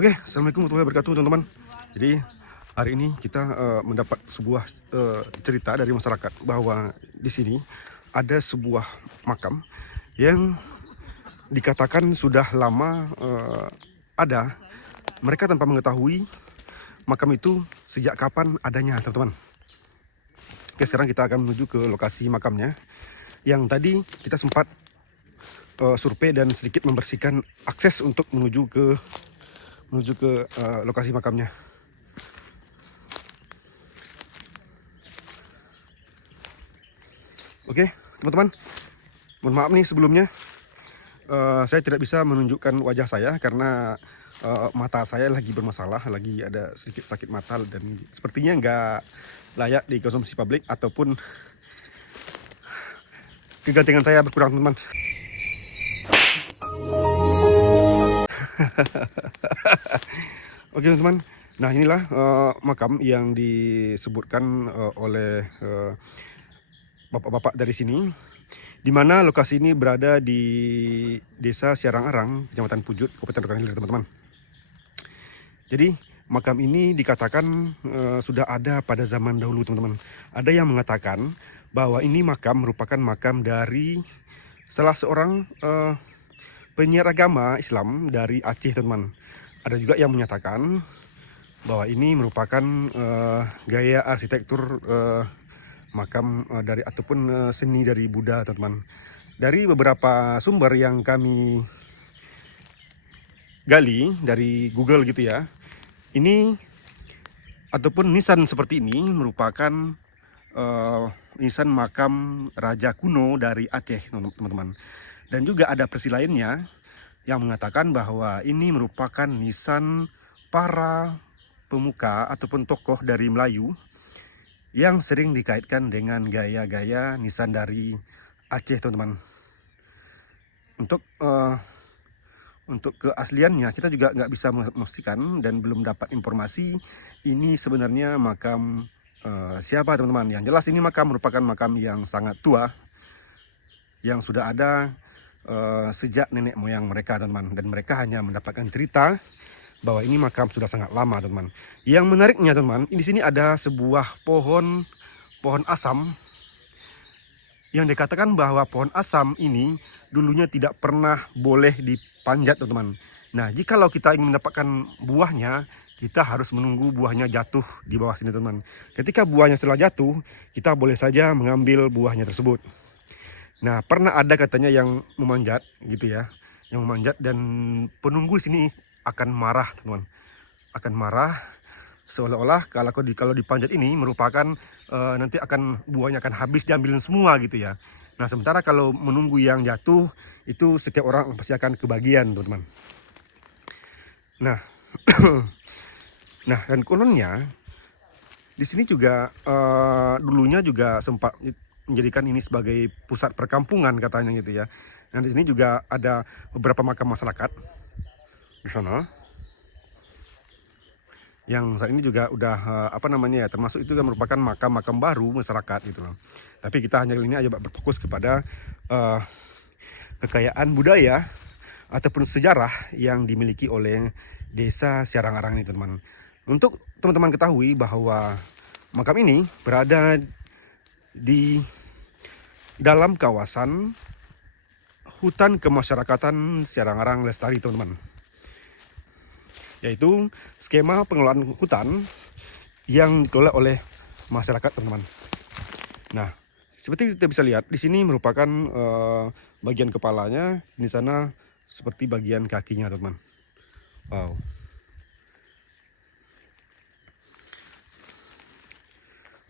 Oke, assalamualaikum warahmatullahi wabarakatuh teman-teman. Jadi hari ini kita mendapat sebuah cerita dari masyarakat bahwa di sini ada sebuah makam yang dikatakan sudah lama ada. Mereka tanpa mengetahui makam itu sejak kapan adanya, teman-teman. Oke, sekarang kita akan menuju ke lokasi makamnya. Yang tadi kita sempat survei dan sedikit membersihkan akses untuk menuju ke lokasi makamnya. Oke, teman-teman, mohon maaf nih sebelumnya, saya tidak bisa menunjukkan wajah saya karena mata saya lagi bermasalah, lagi ada sedikit sakit mata dan sepertinya nggak layak dikonsumsi publik ataupun kegantengan saya berkurang, teman-teman. Oke, teman-teman. Nah, inilah makam yang disebutkan oleh bapak-bapak dari sini, di mana lokasi ini berada di Desa Siarang-Arang, Kecamatan Pujut, Kabupaten Rokan Hilir, teman-teman. Jadi makam ini dikatakan sudah ada pada zaman dahulu, teman-teman. Ada yang mengatakan bahwa ini makam merupakan makam dari salah seorang penyiar agama Islam dari Aceh, teman-teman. Ada juga yang menyatakan bahwa ini merupakan gaya arsitektur makam dari ataupun seni dari Buddha, teman-teman. Dari beberapa sumber yang kami gali dari Google gitu ya, ini ataupun nisan seperti ini merupakan nisan makam raja kuno dari Aceh, teman-teman. Dan juga ada versi lainnya yang mengatakan bahwa ini merupakan nisan para pemuka ataupun tokoh dari Melayu yang sering dikaitkan dengan gaya-gaya nisan dari Aceh, teman-teman. Untuk keasliannya kita juga nggak bisa memastikan dan belum dapat informasi ini sebenarnya makam siapa, teman-teman. Yang jelas ini makam merupakan makam yang sangat tua yang sudah ada sejak nenek moyang mereka, teman-teman, dan mereka hanya mendapatkan cerita bahwa ini makam sudah sangat lama, teman-teman. Yang menariknya, teman-teman, di sini ada sebuah pohon asam yang dikatakan bahwa pohon asam ini dulunya tidak pernah boleh dipanjat, teman-teman. Nah, jikalau kita ingin mendapatkan buahnya, kita harus menunggu buahnya jatuh di bawah sini, teman-teman. Ketika buahnya setelah jatuh, kita boleh saja mengambil buahnya tersebut. Nah, pernah ada katanya yang memanjat gitu ya, yang memanjat, dan penunggu sini akan marah, teman-teman. Akan marah seolah-olah kalau dipanjat ini merupakan nanti buahnya akan habis diambilin semua gitu ya. Nah, sementara kalau menunggu yang jatuh itu setiap orang pasti akan kebagian, teman-teman. Nah, nah, dan kononnya di sini juga dulunya juga sempat menjadikan ini sebagai pusat perkampungan katanya gitu ya. Nah, di sini juga ada beberapa makam masyarakat di sana yang saat ini juga udah termasuk itu merupakan makam-makam baru masyarakat gitu loh. Tapi kita hanya ini aja berfokus kepada kekayaan budaya ataupun sejarah yang dimiliki oleh Desa Siarang-Arang ini, teman-teman. Untuk teman-teman ketahui bahwa makam ini berada di dalam kawasan hutan kemasyarakatan Siarang-Arang Lestari, teman-teman. Yaitu skema pengelolaan hutan yang dikelola oleh masyarakat, teman-teman. Nah, seperti kita bisa lihat di sini merupakan bagian kepalanya, di sana seperti bagian kakinya, teman-teman. Wow.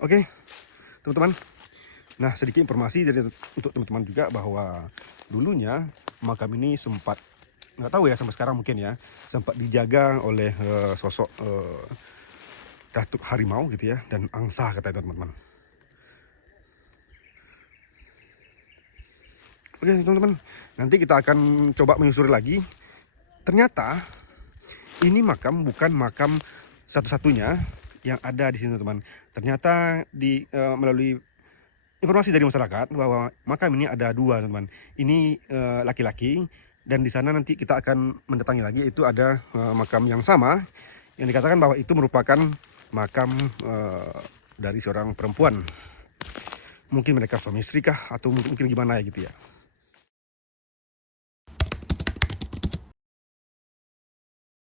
Oke, teman-teman. Nah, sedikit informasi untuk teman-teman juga bahwa dulunya makam ini sempat, nggak tahu ya sampai sekarang mungkin ya, sempat dijaga oleh sosok datuk harimau gitu ya, dan angsa katanya, teman-teman. Oke, teman-teman, nanti kita akan coba menyusuri lagi. Ternyata ini makam bukan makam satu-satunya yang ada di sini, teman-teman. Ternyata melalui informasi dari masyarakat bahwa makam ini ada dua, teman-teman. Ini laki-laki Dan di sana nanti kita akan mendatangi lagi, itu ada makam yang sama yang dikatakan bahwa itu merupakan makam dari seorang perempuan. Mungkin mereka suami istri kah atau mungkin gimana ya gitu ya.